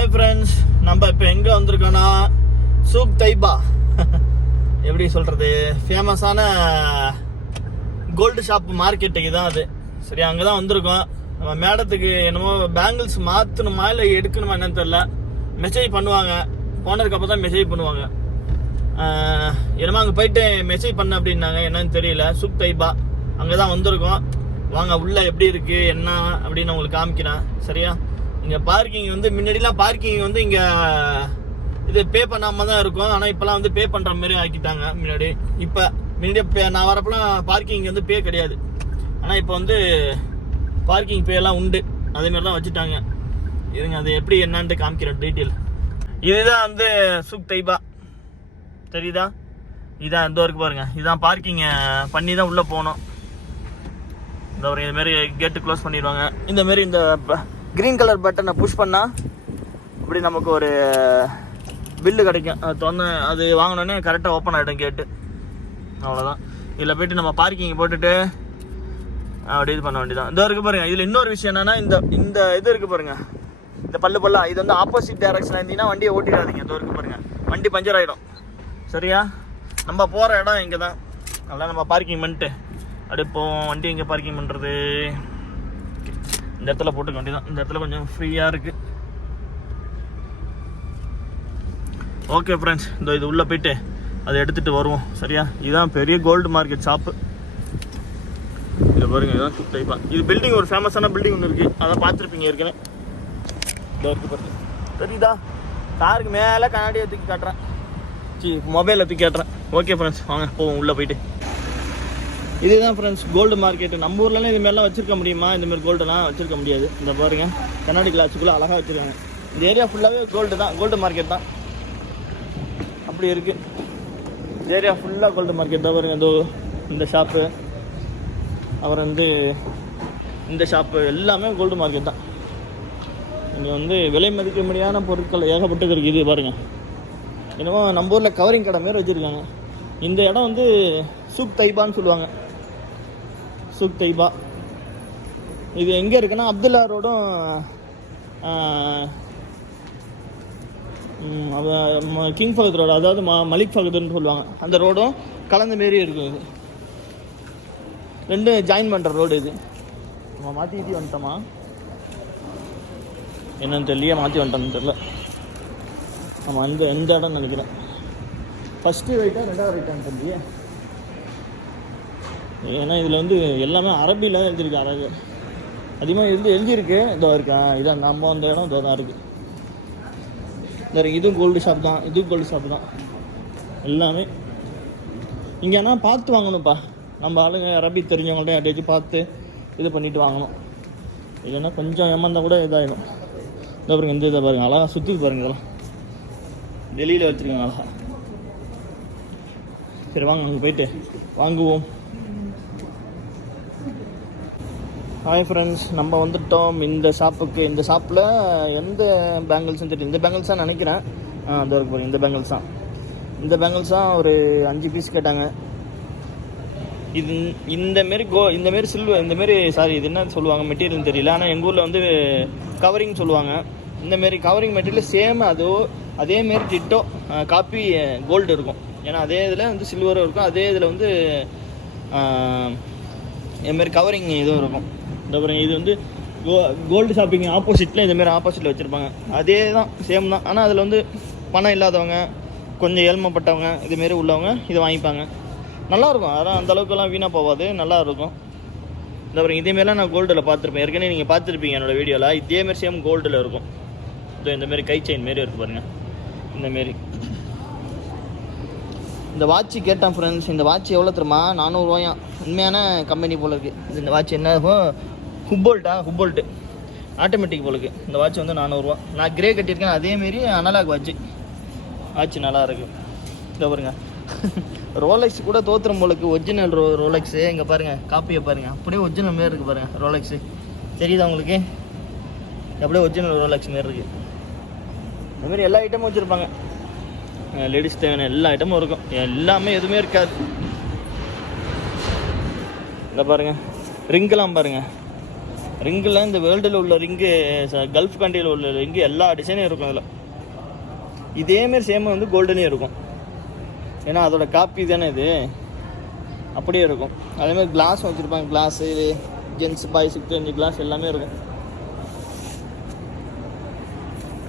Hi friends நம்ம இப்போ எங்கே வந்திருக்கோன்னா சூக் தைபா. எப்படி சொல்கிறது ஃபேமஸான கோல்டு ஷாப் மார்க்கெட்டுக்கு தான் அது. சரி அங்கே தான் வந்திருக்கோம். நம்ம மேடத்துக்கு என்னமோ பேங்கிள்ஸ் மாற்றணுமா இல்லை எடுக்கணுமா என்னன்னு தெரில மெசேஜ் பண்ணுவாங்க. போனதுக்கு அப்புறம் தான் மெசேஜ் பண்ணுவாங்க. என்னமோ அங்கே போயிட்டு மெசேஜ் பண்ண அப்படின்னாங்க. என்னன்னு தெரியல. Souk Taiba. அங்கே தான் வந்திருக்கோம். வாங்க உள்ளே எப்படி இருக்குது என்ன அப்படின்னு உங்களுக்கு காமிக்கிறேன். சரியா? இங்க பார்க்கிங் வந்து முன்னாடிலாம் பார்க்கிங் வந்து இங்க இது பே பண்ணாம தான் இருக்கும். ஆனா இப்பெல்லாம் வந்து பே பண்ற மாதிரி ஆக்கிட்டாங்க முன்னாடி. இப்ப முன்னாடி நான் வரப்பெல்லாம் பார்க்கிங் வந்து பே கிடையாது. ஆனா இப்போ வந்து பார்க்கிங் பே எல்லாம் உண்டு. அதே மாதிரி தான் வச்சுட்டாங்க. இருங்க அது எப்படி என்னன்ட்டு காமிக்கிறேன் டீட்டெயில் இதுதான் வந்து சுக் தைபா தெரியுதா? இதான் இந்த இருக்கு பாருங்க. இதான் பார்க்கிங் பண்ணி தான் உள்ளே போகணும் இந்த ஒரு இதுமாரி கேட்டு க்ளோஸ் பண்ணிடுவாங்க. இந்த மாதிரி இந்த க்ரீன் கலர் பட்டனை புஷ் பண்ணால் இப்படி நமக்கு ஒரு uh, பில்லு கிடைக்கும். அது திறந்து அது வாங்கினோடனே கரெக்டாக ஓப்பன் ஆகிடும் கேட்டு அவ்வளோதான் இதில் போயிட்டு நம்ம பார்க்கிங் போட்டுட்டு அப்படி இது பண்ண வேண்டியதான் இந்த இருக்கு பாருங்க. இதில் இன்னொரு விஷயம் என்னன்னா இந்த இந்த இது இருக்கு பாருங்க. இந்த பல்லு பல்லா இது வந்து ஆப்போசிட் டைரக்ஷனில் இருந்தீங்கன்னா வண்டியை ஓட்டிடாதீங்க. இந்த இருக்கு பாருங்க. வண்டி பஞ்சர் ஆகிடும் சரியா? நம்ம போகிற இடம் இங்கே தான் அதெல்லாம் நம்ம பார்க்கிங் பண்ணிட்டு அப்படியே போவோம் வண்டி எங்கே பார்க்கிங் பண்ணுறது இந்த இடத்துல போட்டுக்க வேண்டியதான் இந்த இடத்துல கொஞ்சம் ஃப்ரீயாக இருக்குது ஓகே ஃப்ரெண்ட்ஸ் இந்த இது உள்ளே போயிட்டு அதை எடுத்துகிட்டு வருவோம். சரியா? இதுதான் பெரிய கோல்டு மார்க்கெட் ஷாப்பு இதை பாருங்க இதுதான் சூப் இது பில்டிங் ஒரு ஃபேமஸான பில்டிங் ஒன்று இருக்குது அதை பார்த்துருப்பீங்க ஏற்கனவே. இதோ தெரியுதா? காருக்கு மேலே கண்ணாடியை தூக்கி காட்டுறேன். சி மொபைலில் தூக்கி காட்டுறேன். ஓகே ஃப்ரெண்ட்ஸ் வாங்க போவோம். உள்ளே போயிட்டு. இதுதான் ஃப்ரெண்ட்ஸ் கோல்டு மார்க்கெட் நம்ம ஊர்லலாம் இதுமாரிலாம் வச்சிருக்க முடியுமா? இந்த மாதிரி கோல்டெல்லாம் வச்சிருக்க முடியாது. இந்த பாருங்க கண்ணாடி கிளாஸுக்குள்ளே அழகாக வச்சிருக்காங்க. இந்த ஏரியா ஃபுல்லாகவே கோல்டு தான் கோல்டு மார்க்கெட் தான். அப்படி இருக்கு. இந்த ஏரியா ஃபுல்லாக கோல்டு மார்க்கெட் தான் பாருங்க. இதோ இந்த ஷாப்பு அப்புறம் வந்து இந்த ஷாப்பு எல்லாமே கோல்டு மார்க்கெட் தான். இங்கே வந்து விலை மதிக்க முடியாத பொருட்கள் ஏகப்பட்டது இருக்குது இது பாருங்க. என்னமோ நம்ம ஊரில் கவரிங் கடை மாரி வச்சுருக்காங்க. இந்த இடம் வந்து சூக் தைபான்னு சொல்லுவாங்க. Souk Taiba. இது எங்கே இருக்குன்னா அப்துல்லா ரோடும் கிங் ஃபகத் ரோடு அதாவது ம மலிக் ஃபகதுன்னு சொல்லுவாங்க. அந்த ரோடும் கலந்த மாரி இருக்கும் இது. ரெண்டும் ஜாயின் பண்ணுற ரோடு இது. நம்ம மாற்றி வந்துட்டோமா? என்னன்னு தெரியல மாற்றி வந்துட்டோம்னு தெரில ஆமாம் இந்த எந்த இடம் நினைக்கிறேன். ஃபஸ்ட்டு ரைட்டா ரெண்டாவது ரைட்டான்னு தெரியலையே. ஏன்னா இதில் வந்து எல்லாமே அரபியில் தான் எழுதியிருக்கு அரபு அதிகமாக எழுதி எழுதியிருக்கு. இதோ இருக்கா இதான் நம்ம அந்த இடம் இதோ தான் இருக்குது இந்த இதுவும் கோல்டு ஷாப் தான் இதுவும் கோல்டு ஷாப் தான். எல்லாமே. இங்கே ஆனால் பார்த்து வாங்கணும்ப்பா. நம்ம ஆளுங்க அரபி தெரிஞ்சவங்கள்ட்ட யார்ட்டாச்சும் பார்த்து இது பண்ணிவிட்டு வாங்கணும். இல்லைன்னா கொஞ்சம் ஏமாந்தால் கூட இதாகிடும் இந்த பாருங்க இந்த இதை பாருங்கள் அழகாக சுற்றி பாருங்க இதெல்லாம். வெளியில் வச்சுருக்காங்க அழகா. சரி வாங்க அங்கே போயிட்டு வாங்குவோம். ஹாய் ஃப்ரெண்ட்ஸ் நம்ம வந்துட்டோம் இந்த ஷாப்புக்கு இந்த ஷாப்பில் எந்த பேங்கிள்ஸும் தெரியும் இந்த பேங்கிள்ஸ் தான் நினைக்கிறேன். அது இருக்கு பாருங்க இந்த பேங்கிள்ஸ் தான். இந்த பேங்கிள்ஸ் தான் ஒரு அஞ்சு பீஸ் கேட்டாங்க. இது இந்த மாரி கோ இந்தமாரி சில்வர் இந்த மாரி சாரி இது என்ன சொல்லுவாங்க மெட்டீரியல் தெரியல. ஆனால் எங்கள் ஊரில் வந்து கவரிங் சொல்லுவாங்க. இந்த மாரி கவரிங் மெட்டீரியல் சேம் அதோ அதேமாரி டிட்டோ காப்பி கோல்டு இருக்கும். ஏன்னா அதே இதில் வந்து சில்வரும் இருக்கும். அதே இதில் வந்து இதுமாரி கவரிங் இதுவும் இருக்கும். இந்த பாருங்க இது வந்து கோ கோல்டு ஷாப்பிங் ஆப்போசிட்டில் இதுமாரி ஆப்போசிட்டில் வச்சுருப்பாங்க. அதே தான் சேம் தான். ஆனால் அதில் வந்து பணம் இல்லாதவங்க கொஞ்சம் ஏழ்மைப்பட்டவங்க இதுமாரி உள்ளவங்க இதை வாங்கிப்பாங்க. நல்லாயிருக்கும் அதெல்லாம் அந்த அளவுக்குலாம் வீணாக போகாது. நல்லா இருக்கும். இந்த பாருங்க இதேமாரிலாம் நான் கோல்டில் பார்த்துருப்பேன். ஏற்கனவே நீங்கள் பார்த்துருப்பீங்க என்னோட வீடியோவில் இதேமாரி சேம் கோல்டில் இருக்கும். இதோ இந்தமாரி கை செயின் மாரி இருக்கு பாருங்கள் இந்த மாரி இந்த வாட்ச் கேட்டேன் ஃப்ரெண்ட்ஸ் இந்த வாட்ச் எவ்வளோ தெரியுமா? நானூறுரூவாயா உண்மையான கம்பெனி போல இருக்குது இந்த வாட்ச் என்ன? ஹுப்போல்ட்டா ஹுப்போல்ட்டு ஆட்டோமேட்டிக் போலுக்கு. இந்த வாட்ச் வந்து நானூறுரூவா நான் கிரே கட்டியிருக்கேன். அதேமாரி அனலாக் வாட்ச் வாட்ச் நல்லா இருக்குது பாருங்கள் ரோலெக்ஸ் கூட தோத்துற போலுக்கு. ஒரிஜினல் ரோ ரோலெக்ஸு இங்கே பாருங்கள் காப்பியை பாருங்கள் அப்படியே ஒரிஜினல் மாரி இருக்குது பாருங்கள் ரோலெக்ஸு தெரியுதா உங்களுக்கு? அப்படியே ஒரிஜினல் ரோலெக்ஸ் மாரி இருக்குது இந்தமாரி எல்லா ஐட்டமும் வச்சுருப்பாங்க. லேடிஸ் தேவையான எல்லா ஐட்டமும் இருக்கும். எல்லாமே எதுவுமே இருக்காது. இந்த பாருங்கள் ரிங்கெல்லாம் பாருங்கள் ரிங்கில் இந்த வேர்ல்டில் உள்ள ரிங்கு கல்ஃப் கண்ட்ரியில் உள்ள ரிங்கு எல்லா டிசைனும் இருக்கும் அதில். இதேமாரி சேம் வந்து கோல்டனே இருக்கும். ஏன்னா அதோட காப்பி தானே இது. அப்படியே இருக்கும். அதேமாதிரி கிளாஸ் வச்சுருப்பாங்க கிளாஸு ஜென்ஸ் பாய்ஸுக்கு அஞ்சு கிளாஸ் எல்லாமே இருக்கும்.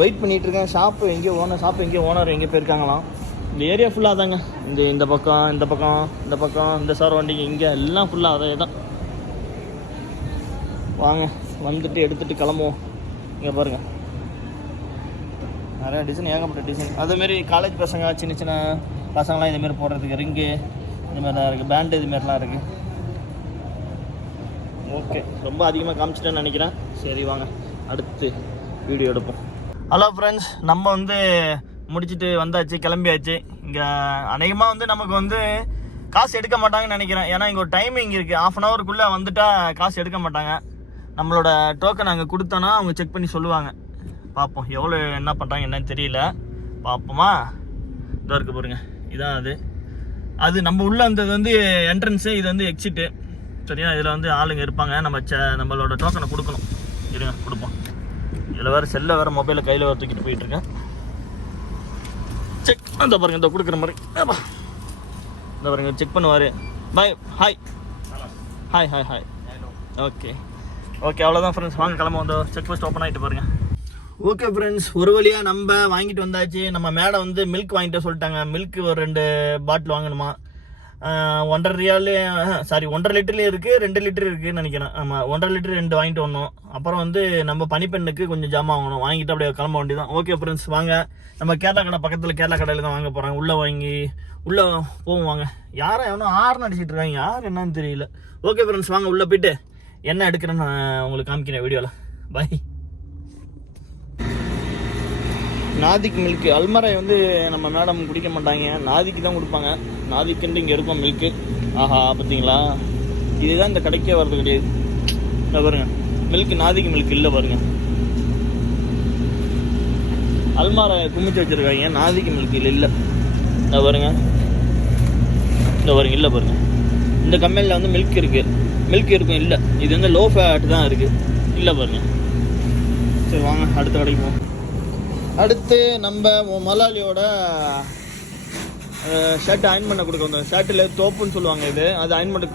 வெயிட் பண்ணிட்டு இருக்கேன். ஷாப்பு எங்கேயோ ஓனர் ஷாப்பு எங்கேயோ ஓனர் எங்கேயோ போயிருக்காங்களாம். இந்த ஏரியா ஃபுல்லாக தாங்க. இந்த இந்த பக்கம் இந்த பக்கம் இந்த பக்கம் இந்த சரௌண்டிங் இங்கே எல்லாம் ஃபுல்லாக அதே தான். வாங்க வந்துட்டு எடுத்துட்டு கிளம்புவோம். இங்கே பாருங்க. நிறைய டிசைன் ஏகப்பட்ட டிசைன் அதேமாரி காலேஜ் பசங்க சின்ன சின்ன பசங்களாம் இதுமாரி போடுறதுக்கு ரிங்கு இதுமாரிலாம் இருக்குது பேண்டு இதுமாரிலாம் இருக்குது ஓகே ரொம்ப அதிகமாக காமிச்சிட்டேன்னு நினைக்கிறேன். சரி வாங்க. அடுத்து வீடியோ எடுப்போம். ஹலோ ஃப்ரெண்ட்ஸ் நம்ம வந்து முடிச்சுட்டு வந்தாச்சு கிளம்பியாச்சு. இங்கே அநேகமாக வந்து நமக்கு வந்து காசு எடுக்க மாட்டாங்கன்னு நினைக்கிறேன். ஏன்னா இங்கே ஒரு டைமிங் இருக்குது ஆஃப் அன் ஹவருக்குள்ளே வந்துட்டால் காசு எடுக்க மாட்டாங்க. நம்மளோட டோக்கன் அங்கே கொடுத்தோன்னா அவங்க செக் பண்ணி சொல்லுவாங்க. பார்ப்போம் எவ்வளோ என்ன பண்ணுறாங்க என்னன்னு தெரியல. பார்ப்போமா? இதோ இருக்கு பாருங்க. இதான் அது. அது நம்ம உள்ளே அந்த வந்து என்ட்ரன்ஸு இது வந்து எக்ஸிட்டு சரியா? இதில் வந்து ஆளுங்க இருப்பாங்க. நம்ம ச நம்மளோட டோக்கனை கொடுக்கணும். இருங்க கொடுப்போம். இதில் வேறு செல்லை வேறு மொபைலை கையில் வேறு தூக்கிட்டு போயிட்டுருக்கேன் செக் அந்த பாருங்க இந்த கொடுக்குற மாதிரி. இந்த பாருங்க செக் பண்ணுவார். Bye hi hi hi hi okay okay அவ்வளோதான் ஃப்ரெண்ட்ஸ் வாங்க கிளம்ப வந்து செக் போஸ்ட் ஓப்பன் ஆகிட்டு பாருங்க. ஓகே ஃப்ரெண்ட்ஸ் ஒரு வழியாக நம்ம வாங்கிட்டு வந்தாச்சு. நம்ம மேடம் வந்து மில்க் வாங்கிட்டு சொல்லிட்டாங்க. மில்க் ஒரு ரெண்டு பாட்டில் வாங்கணுமா? ஒன்றரை ரியாலே சாரி ஒன்றரை லிட்டர்லேயும் இருக்குது ரெண்டு லிட்டர் இருக்குதுன்னு நினைக்கிறேன். ஆமாம் ஒன்றரை லிட்டர் ரெண்டு வாங்கிட்டு வரணும். அப்புறம் வந்து நம்ம பனிப்பெண்ணுக்கு கொஞ்சம் ஜாமான் வாங்கணும். வாங்கிட்டு அப்படியே கிளம்ப வேண்டியதான் ஓகே ஃப்ரெண்ட்ஸ் வாங்க. நம்ம கேரளா கடை பக்கத்தில் கேரளா கடையில் தான் வாங்க போகிறாங்க உள்ளே வாங்கி உள்ளே போவோம் வாங்க. யாரும் எவனோ ஆறு அடிச்சிட்டு இருக்காங்க. யார் என்னன்னு தெரியல. ஓகே ஃப்ரெண்ட்ஸ் வாங்க உள்ளே போயிட்டு என்ன எடுக்கிறேன்னு நான் உங்களுக்கு காமிக்கிறேன் வீடியோவில் பாய் நாதிக் மில்க்கு அல்மரை வந்து நம்ம மேடம் குடிக்க மாட்டாங்க. நாதிக்கு தான் கொடுப்பாங்க. நாதிக்குன்ட்டு இங்கே இருக்கும் மில்க்கு ஆஹா பார்த்தீங்களா இதுதான் இந்த கடைக்கே வர்றது கிடையாது. இல்லை பாருங்க. மில்க் நாதிக்கு மில்க் இல்லை பாருங்க. அல்மாரை குமிச்சு வச்சிருக்காங்க. நாதிக்கு மில்க் இல்லை இல்லை. இந்த பாருங்க. இந்த பாருங்க இல்லை பாருங்க. இந்த கம்பெனியில் வந்து மில்க் இருக்குது மில்க் இருக்கும் இல்லை. இது வந்து லோ ஃபேட் தான் இருக்கு. இல்லை பாருங்க. சரி வாங்க அடுத்த கடைக்கு போவோம். அடுத்து நம்ம மொ- முதலாளியோட ஷர்ட் அயன் பண்ண கொடுக்க வந்தோம். ஷர்ட்டில் தோப்புன்னு சொல்லுவாங்க இது. அது அயன் பண்ண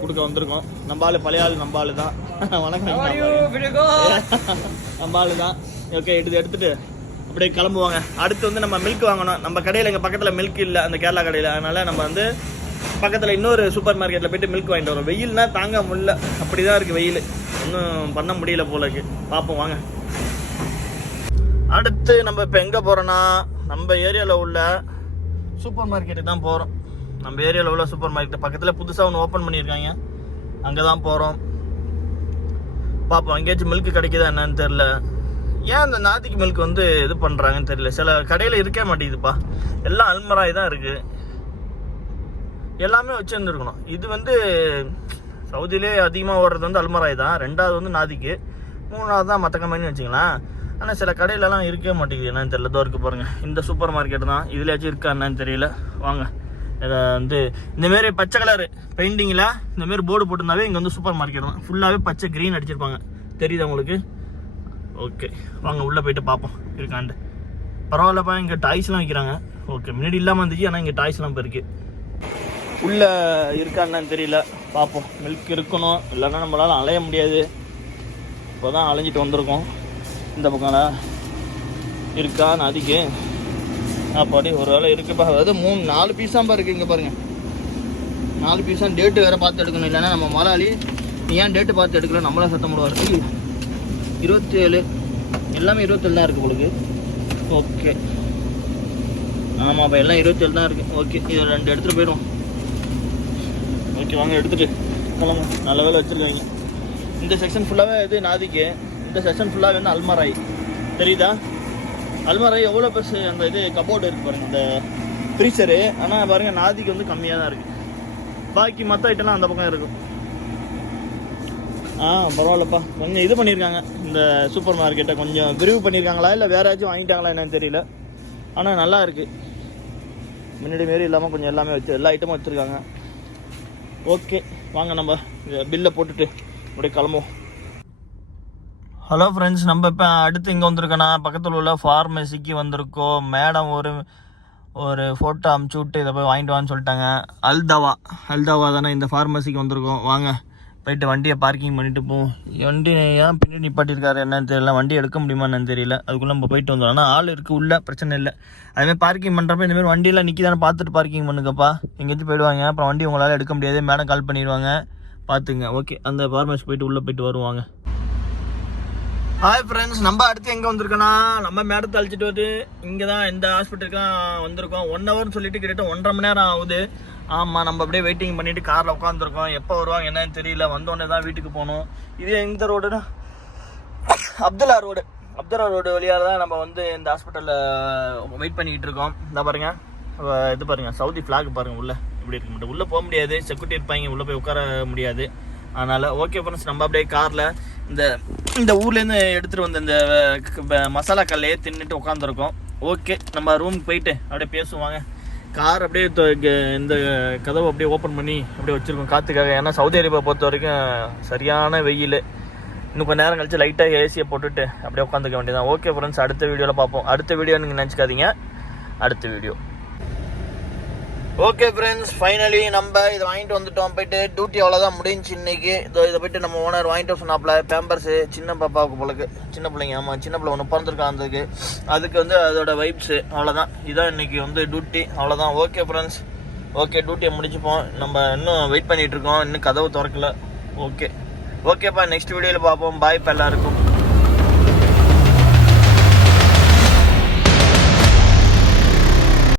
கொடுக்க வந்திருக்கோம். நம்ம ஆளு பழைய ஆள் நம்ம ஆளு தான். வணக்கம் நம்ம ஆளு. தான். ஓகே எடுத்து எடுத்துட்டு அப்படியே கிளம்புவாங்க. அடுத்து வந்து நம்ம மில்க் வாங்கணும். நம்ம கடையில் எங்கள் பக்கத்தில் மில்க் இல்லை அந்த கேரளா கடையில். அதனால நம்ம வந்து பக்கத்தில் இன்னொரு சூப்பர் மார்க்கெட்டில் போயிட்டு மில்க் வாங்கிட்டு வரோம். வெயில்னா தாங்க முடியல. அப்படி தான் இருக்குது வெயில். ஒன்றும் பண்ண முடியல போல இருக்கு. பார்ப்போம் வாங்க. அடுத்து நம்ம இப்போ எங்கே போகிறோன்னா நம்ம ஏரியாவில் உள்ள சூப்பர் மார்க்கெட்டுக்கு தான் போகிறோம் நம்ம ஏரியாவில் உள்ள சூப்பர் மார்க்கெட் பக்கத்தில் புதுசாக ஒன்று ஓப்பன் பண்ணியிருக்காங்க. அங்கே தான் போகிறோம் பார்ப்போம் எங்கேயாச்சும் மில்க் கிடைக்குதா என்னன்னு தெரில ஏன் அந்த நாத்திக்கு மில்க் வந்து இது பண்ணுறாங்கன்னு தெரியல. சில கடையில் இருக்கே மாட்டேங்குதுப்பா. எல்லாம் அல்மராய் தான் இருக்குது எல்லாமே வச்சுருந்துருக்கணும். இது வந்து சவுதியிலே அதிகமாக ஓடுறது வந்து அல்மராய் தான். ரெண்டாவது வந்து நாதிக்கு. மூணாவது தான் மற்ற கம்பெனி வச்சுக்கலாம் ஆனால் சில கடையிலலாம் இருக்கவே மாட்டேங்குது. என்னன்னு தெரியல. தோ பாருங்கள் இந்த சூப்பர் மார்க்கெட் தான். இதுலேயாச்சும் இருக்கா என்னன்னு தெரியல. வாங்க. இதை வந்து இந்தமாரி பச்சை கலர் பெயிண்டிங்கில் இந்தமாரி போர்டு போட்டிருந்தாவே இங்கே வந்து சூப்பர் மார்க்கெட் தான். ஃபுல்லாகவே பச்சை க்ரீன் அடிச்சிருப்பாங்க. தெரியுதா உங்களுக்கு? ஓகே. வாங்க உள்ளே போயிட்டு பார்ப்போம் இருக்காண்டு பரவாயில்லப்பா இங்கே டாய்ஸ்லாம் வைக்கிறாங்க. ஓகே முன்னாடி இல்லாமல் இருந்துச்சு ஆனால் இங்கே டாய்ஸ்லாம் இப்போ இருக்குது உள்ள இருக்கா என்னன்னு தெரியல. பார்ப்போம் மில்க் இருக்கணும். இல்லைன்னா நம்மளால் அலைய முடியாது. இப்போ தான் அலைஞ்சிட்டு வந்திருக்கோம். இந்த பக்கம்ல இருக்கா நதிக்கு அப்பாடி ஒரு வேலை இருக்குப்பா அதாவது மூணு நாலு பீஸாம்பா இருக்கு இங்கே பாருங்க. நாலு பீஸாக டேட்டு வேறு பார்த்து எடுக்கணும். இல்லைன்னா நம்ம முதலாளி நீ ஏன் டேட்டு பார்த்து எடுக்கல? நம்மளாம் சத்தம் போடுவார். இருபத்தி ஏழு எல்லாமே இருபத்தேழு தான் இருக்குது உங்களுக்கு. ஓகே ஆமாப்பா எல்லாம் இருபத்தேழு தான் இருக்குது ஓகே இது ரெண்டு எடுத்துகிட்டு போயிடுவோம். ஓகே வாங்க எடுத்துட்டு கிளம்பு நல்ல வேலை வச்சுருக்காங்க. இந்த செக்ஷன் ஃபுல்லாகவே இது நாதிக்கு. இந்த செக்ஷன் ஃபுல்லாக வேணும் அல்மராய். தெரியுதா? அல்மராய் எவ்வளோ பெருசு அந்த இது கபோர்டு இருக்குது பாருங்க இந்த ஃப்ரீசரு ஆனால் பாருங்கள் நாதிக்கு வந்து கம்மியாக தான் இருக்குது பாக்கி மற்ற ஐட்டம்லாம் அந்த பக்கம் இருக்கும். ஆ பரவாயில்லப்பா. கொஞ்சம் இது பண்ணியிருக்காங்க இந்த சூப்பர் மார்க்கெட்டை கொஞ்சம் விரிவு பண்ணியிருக்காங்களா இல்லை வேறு ஏதாச்சும் வாங்கிட்டாங்களா என்னன்னு தெரியல. ஆனால் நல்லா இருக்குது முன்னாடி மாரி இல்லாமல் கொஞ்சம் எல்லாமே வச்சு எல்லா ஐட்டமும் வச்சுருக்காங்க. ஓகே வாங்க நம்ம பில்லை போட்டுட்டு அப்படியே கிளம்புவோம். ஹலோ ஃப்ரெண்ட்ஸ் நம்ம இப்போ அடுத்து இங்கே வந்திருக்கோன்னா பக்கத்தில் உள்ள ஃபார்மசிக்கு வந்திருக்கோம். மேடம் ஒரு ஒரு ஃபோட்டோ அமுச்சு விட்டு இதை போய் வாங்கிட்டு வான்னு சொல்லிட்டாங்க. அல்தவா அல்தவா தானே இந்த ஃபார்மசிக்கு வந்திருக்கோம். வாங்க. போயிட்டு வண்டியை பார்க்கிங் பண்ணிட்டு போவோம் வண்டி ஏன் பின்னாடி நிப்பாட்டியிருக்காரு? என்னன்னு தெரியல. வண்டி எடுக்க முடியுமா என்னன்னு தெரியல. அதுக்குள்ளே நம்ம போயிட்டு வந்தோம் ஆனால் ஆள் இருக்குது உள்ள பிரச்சனை இல்லை. அதுமாதிரி பார்க்கிங் பண்ணுறப்ப இந்தமாதிரி வண்டியெல்லாம் நிற்கி தானே பார்த்துட்டு பார்க்கிங் பண்ணுங்கப்பா. எங்கேயாச்சும் போயிடுவாங்க. அப்புறம் வண்டி உங்களால் எடுக்க முடியாது. மேடம் கால் பண்ணிடுவாங்க. பார்த்துங்க. ஓகே அந்த ஃபார்மஸ் போயிட்டு உள்ளே போயிட்டு வருவாங்க. ஹாய் ஃப்ரெண்ட்ஸ் நம்ம அடுத்து எங்கே வந்திருக்கோன்னா நம்ம மேடத்தை அழைச்சிட்டு வந்து இங்கே தான் இந்த ஹாஸ்பிட்டலுக்கு தான் வந்திருக்கோம். ஒன் ஹவர்னு சொல்லிட்டு கிட்டத்தட்ட ஒன்றரை மணி நேரம் ஆகுது. ஆமாம் நம்ம அப்படியே வெயிட்டிங் பண்ணிட்டு காரில் உட்காந்துருக்கோம் எப்போ வருவாங்க என்னன்னு தெரியல. வந்தோடனே தான் வீட்டுக்கு போகணும். இது எந்த ரோடுனா அப்துல்லா ரோடு அப்துல்லா ரோடு வழியாக தான் நம்ம வந்து இந்த ஹாஸ்பிட்டலில் வெயிட் பண்ணிக்கிட்டு இருக்கோம். இந்த பாருங்க. இது பாருங்கள் சவுதி ஃப்ளாக் பாருங்கள் உள்ளே. இப்படி இருக்க. மாட்டேன் உள்ளே போக முடியாது. செக்யூரிட்டி இருப்பாங்க உள்ளே போய் உட்கார முடியாது. அதனால் ஓகே ஃப்ரெண்ட்ஸ் நம்ம அப்படியே காரில் இந்த இந்த ஊர்லேருந்து எடுத்துகிட்டு வந்த இந்த மசாலா கல்லையே தின்னுட்டு உட்காந்துருக்கோம் ஓகே நம்ம ரூமுக்கு போயிட்டு அப்படியே பேசுவாங்க கார் அப்படியே இந்த கதவை அப்படியே ஓப்பன் பண்ணி அப்படியே வச்சுருக்கோம் காற்றுக்காக ஏன்னா சவுதி அரேபியா பொறுத்த வரைக்கும் சரியான வெயில். இன்னும் கொஞ்ச நேரம் கழிச்சு லைட்டாக ஏசியை போட்டுட்டு அப்படியே உட்காந்துக்க வேண்டியதான் ஓகே ஃப்ரெண்ட்ஸ் அடுத்த வீடியோவில் பார்ப்போம். அடுத்த வீடியோ நீங்கள் நினச்சிக்காதீங்க. அடுத்த வீடியோ ஓகே ஃப்ரெண்ட்ஸ் ஃபைனலி நம்ம இதை வாங்கிட்டு வந்துட்டோம். போயிட்டு டியூட்டி அவ்வளோதான் முடிஞ்சு இன்னைக்கு. இதோ இதை போயிட்டு நம்ம ஓனர் வாங்கிட்டு சொன்னாப்ல பேம்பர்ஸு சின்ன பாப்பாவுக்கு போலக்கு. சின்ன பிள்ளைங்க ஆமாம் சின்ன பிள்ளை ஒன்று பிறந்திருக்கான் அதுக்கு அதுக்கு வந்து அதோட வைப்ஸு அவ்வளோதான் இதான் இன்னைக்கு வந்து டியூட்டி அவ்வளோதான் ஓகே ஃப்ரெண்ட்ஸ் ஓகே டியூட்டியை முடிச்சுப்போம். நம்ம இன்னும் வெயிட் பண்ணிகிட்ருக்கோம் இருக்கோம். இன்னும் கதவு திறக்கல. ஓகே ஓகேப்பா நெக்ஸ்ட் வீடியோவில் பார்ப்போம். பாய்ப்பா எல்லாருக்கும்.